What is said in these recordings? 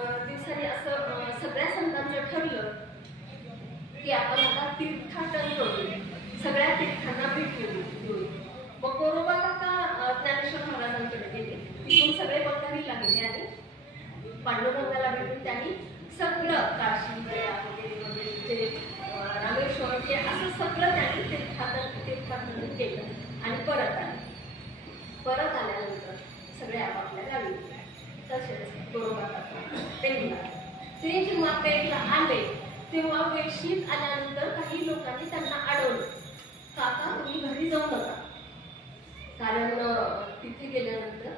दिवसांनी असं सगळ्या संतांचं ठरलं की आपण आता तीर्थाटन करूया, सगळ्या तीर्थांना भेट देऊ. मग गोरोबा काका ज्ञानेश्वर महाराजांकडे गेले, तिथून सगळे बंधारीला गेले आणि पांडुरंगाला भेटून त्यांनी सगळं काशी गया वगैरे वगैरे जे रामेश्वर हे असं सगळं त्यांनी तीर्थाटन केलं आणि परत आल्यानंतर सगळे आपापल्या गावी. तसेच गोरोबा काका ते जेव्हा पेटला आले तेव्हा वेशीत आल्यानंतर काही लोकांनी त्यांना अडवलं, काका तुम्ही घरी जाऊ नका, कारण तिथे गेल्यानंतर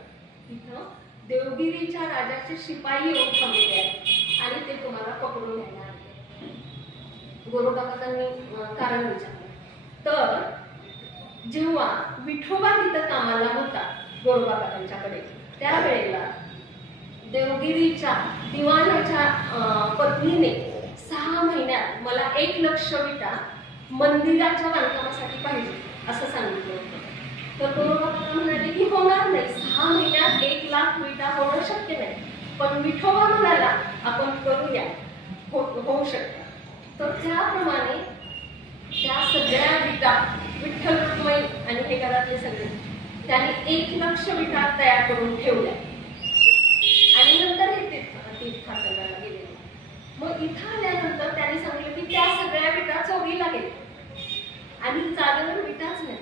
तिथं देवगिरीच्या राजाचे शिपाई येऊन थांबलेले आहेत आणि ते तुम्हाला पकडून न्यायला आले. गोरोबा काकांनी कारण विचारलं. तर जेव्हा विठोबा तिथं कामाला होता गोरोबा काकांच्याकडे, त्यावेळेला देवगिरीच्या दिवाणाच्या पत्नीने 6 महिन्यात मला 1 लक्ष विटा मंदिराच्या बांधकामासाठी पाहिजे असं सांगितलं होतं. तर गोरोबा काका म्हणाले की होणार नाही, 6 महिन्यात 1 लाख विटा होणं शक्य नाही, पण विठोबा म्हणाला आपण करूया, होऊ शकतं. तर त्याप्रमाणे त्या सगळ्या विटा विठ्ठल रुक्माई आणि हे घरातले सगळे त्यांनी 1 लक्ष विटा तयार करून ठेवल्या आणि नंतर हे तीर्थाटनाला गेले. मग इथं आल्यानंतर त्यांनी सांगितलं की त्या सगळ्या विटा चोरीला गेल्या आणि जागेवर विटाच नाही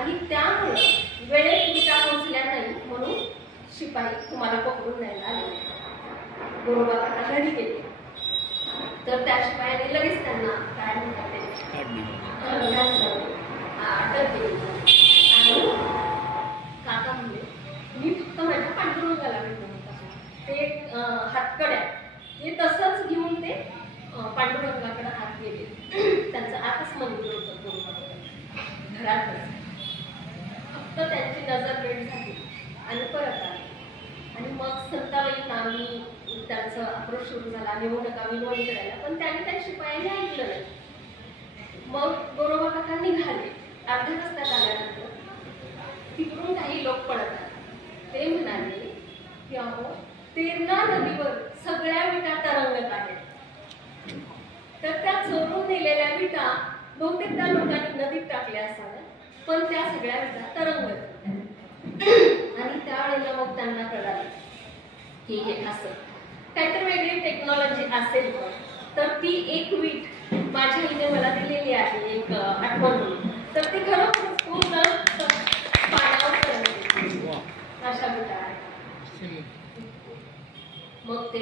आणि त्यामुळे वेळेत विटा पोहोचल्या नाही म्हणून शिपाई तुम्हाला पकडून न्यायला आले. गोरोबा काका घरी गेले तर त्या शिपायाने लगेच त्यांना काय म्हणतात अटक केली आणि काका म्हणले मी फक्त माझ्या पांडुरंगाला भेटलो होता. ते हातकड्या हे तसंच घेऊन ते पांडुरंगाकडे हात गेले. त्यांचं आतच मंदिर होतं गोरोबा घरातच. फक्त त्यांची नजर भेट झाली आणि परत आली आणि मग संताबाईंना मी त्यांचा आक्रोश सुरू झाला, नेऊ नका विनवणी करायला, पण त्यांनी त्या शिपायांनी ऐकलं नाही. मग गोरोबा काका निघाले. अर्ध्या रस्त्यात आल्यानंतर तिकडून काही लोक पडत आले. ते म्हणाले की अहो तेरणा नदीवर सगळ्या विटा तरंगत आहेत. तर त्या चोरून नेलेल्या विटा बहुतेक त्या लोकांनी नदीत टाकल्या असाव्या, पण त्या सगळ्या विटा तरंगत होत्या. आणि त्यावेळेला मग त्यांना कळालं की हे असं काहीतरी वेगळी टेक्नॉलॉजी असेल. तर ती एक वीट माझ्या आईने मला दिलेली आहे एक आठवण म्हणून, तर ती खरोखर पूर्ण पाण्यावर तरंगते अशा विटा आहेत. मग ते